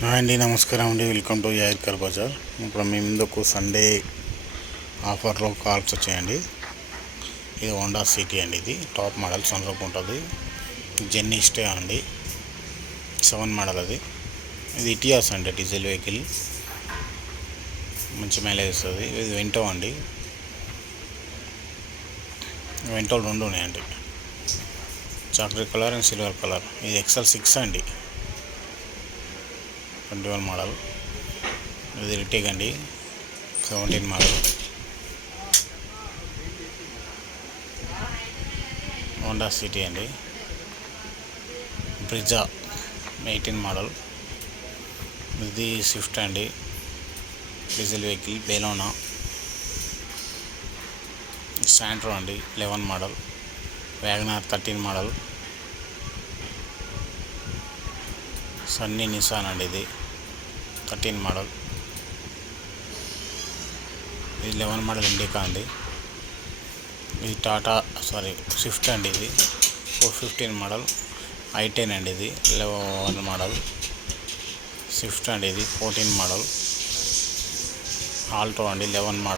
Hi అండి, నమస్కారం అండి. వెల్కమ్ టు యాయిర్ కార్ బజార్. ఇప్పుడు మీ ముందుకు సండే ఆఫర్లో కార్స్ వచ్చాయండి. ఇది హోండా సిటీ అండి. ఇది టాప్ మోడల్ సన్ రూఫ్ ఉంటుంది. జెన్నీ స్టే అండి, 7 మోడల్. ఇది ఇటియాస్ అండి, డీజిల్ వెహికల్, మంచి మైలేజ్ వస్తుంది. ఇది వెంటో అండి, వెంటోలు 2 ఉన్నాయండి, chocolate colour and silver colour. ఇది XL6 అండి, 21 మోడల్. ఇది రిటేక్ అండి, 17 మోడల్. హోండా సిటీ అండి, బ్రిజా 18 మోడల్. ఇది స్విఫ్ట్ అండి, డీజిల్ వెహికల్, బెలోనా. శాంట్రో అండి, 11 model. WagonR 13 model. Sunny Nissan అండి, ఇది 13 మోడల్. ఇది 11 మోడల్ ఇండికా అండి. ఇది స్విఫ్ట్ అండి, ఇది 415 మోడల్. i10 అండి, ఇది 11 మోడల్. స్విఫ్ట్ అండి, ఇది 14 మోడల్. ఆల్టో అండి, 11 మోడల్.